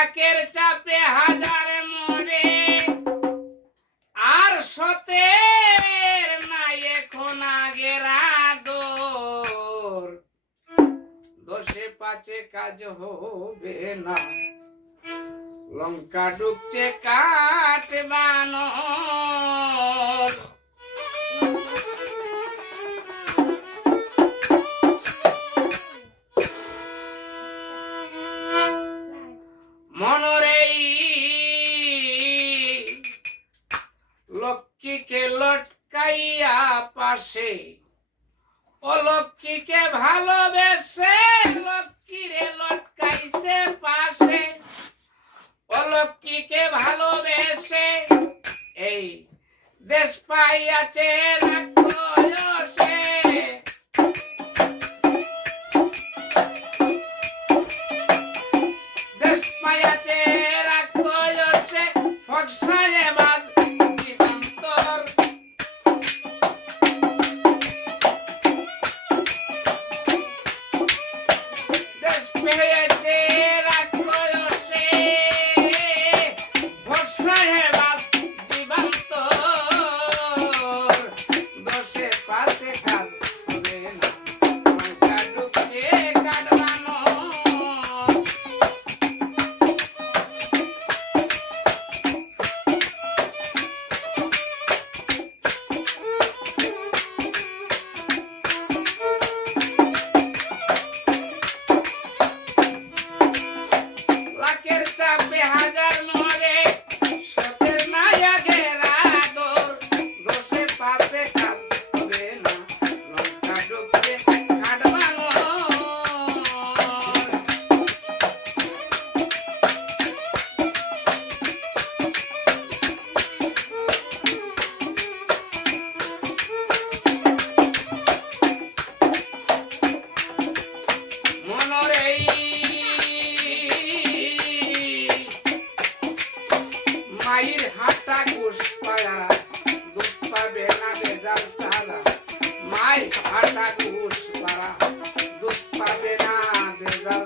লাখের চাপে হাজার মরে আর সতের নাই এখন আগের আদর দশে পাঁচে কাজ হবে না লঙ্কা ডুবছে কাঠ বানর মনরে লক্ষ্মীকে লটকাইয়া পাশে অলক্ষ্মীকে ভালোবেসে লক্ষ্মীরে লটকাইছে পাশে অলক্ষ্মীকে ভালোবেসে এই দেশ পাইয়াছে রাক্ষসে দেশ পাইয়াছে রাক্ষসে ফকসায়ে বাস জীবন্তর দেশ পেয়েছে রাক্ষসে ফকসায়ে বাস জীবন্তর দশে পাশে কাজ হবে না লঙ্কা ডুবছে কাঠ বানর লাখের চাপে হাজার মরে সতের নাই আগের আদর দশে পাশে কাজ হবে না লঙ্কা ডুবছে কাঠ বানর মনরে মায়ের হাঁটা ঘুষ পায়া দুধ পাবে না বেজাল চালা মায়ের হাঁটা ঘুষ পায়া দুধ পাবে না বেজাল